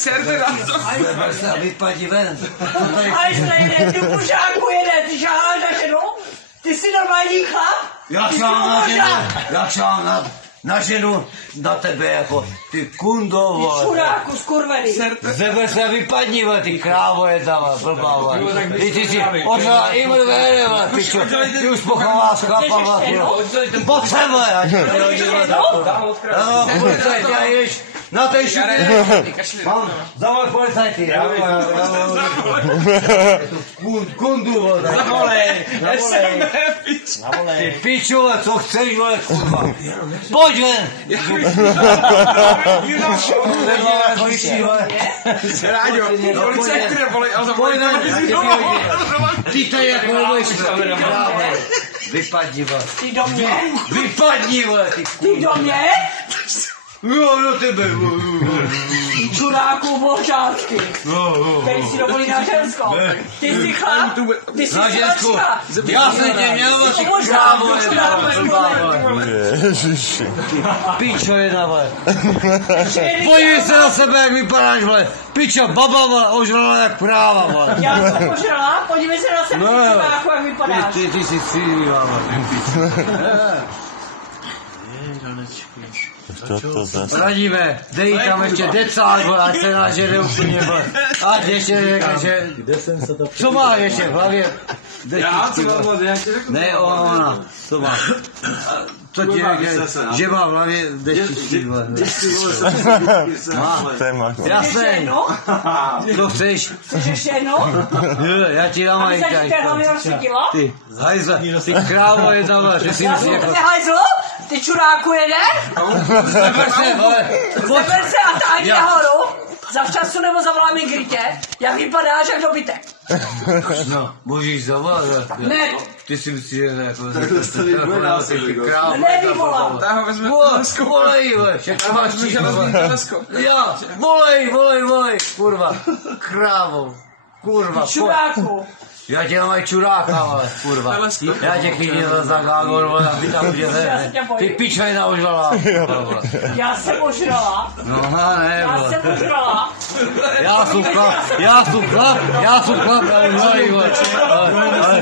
Serte na to. Zeber se a vypadni ven. Hajzlejne, ty mužáku jede, ty šaháš na ženu? Ty jsi normální chlap? Jak šám na ženu, na tebe jako, ty kundo, vole. Čuráku, skurvený. Zeber se a vypadni, vole, ty krávo jedna, blbá, vole. Ty si ožala imr vere, vole, pičo. Ty už pochová s chlapama, vole. Pojď se, vole, ať to hodíme takto. No, policajti, a jdeš na té šupě. Mám, zavolej policajti. Kundu, vole. Zavolej. Ty pičo, vole, co chceš, vole, kurva. Pojď ven. Ráďo, policajti nevolej, ale zavolej. Ty tady jako nebudeš. Vypadni, vole. Ty do mě? Vypadni, vole, ty kurva. Ty do mě? Jo, do tebe. Čuráku, božácky. Který si dovolí na ženskou. Ty jsi chlap? Ty jsi Na ženskou. svačka. Já jsem tě měl, ty krávo jedna, vole. Ježiši. Pičo jedna, vole. Podívej se na sebe, jak vypadáš, vole. Pičo, baba, vole, ožrala jak práva, vole. Já jsem požrala, podívej se na sebe, ty čuráku, jak vypadáš. Ty jsi cílivá, vole. Radíme, dej tam ještě decák, vole, ať se nažere úplně, vole. Ať ještě řekne, že... Co má ještě v hlavě? Já ti řeknu. Ne, ona, co má. Co ti řekne, že má v hlavě deštičky, vole. Téma. Jasnej. Co chceš? Chceš ještě jednou? Já ti dám Aby se ti majka. té hlavě rozsvítilo? Ty, hajzle, ty krávo je tam, že si Já myslí jsem jako... tě hajzl? Ty čuráku jede? Zeber se, vole. Zeber se a táhni nahoru. Zavčasu nebo zavoláme Grytě, jak vypadáš jak dobytek. No, můžeš zavolat. Ne. Ty si myslíš, že jako... Nevyvolám. Tak ho vezme Volej, vole, všechno máš telesko. Já, volej, kurva, krávo, kurva, Čuráku. já tě mám aj čuráka, vole, kurva, já tě chytím za gágor, vole, aby tam už je, ty pičaj naožrala, Já jsem ožrala. no ne, Já vole, jsem ožrala. já jsem chlap, vole, ale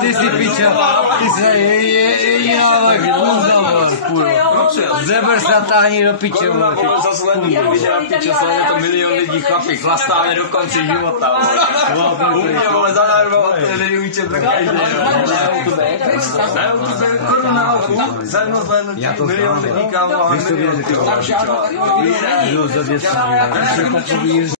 ty si piča, ty jsi jediná, vole, hůzda, vole, kurva, zeber se a táhni do piče, vole, Je to milion lidí chlapi, Chlastáme do konce života. Umě, vole, zadarmo, to nevíče pro každý. Koruna na autu, zajedno zhlédnutí, milion lidí, kámo, a milion lidí. Jo, za 200.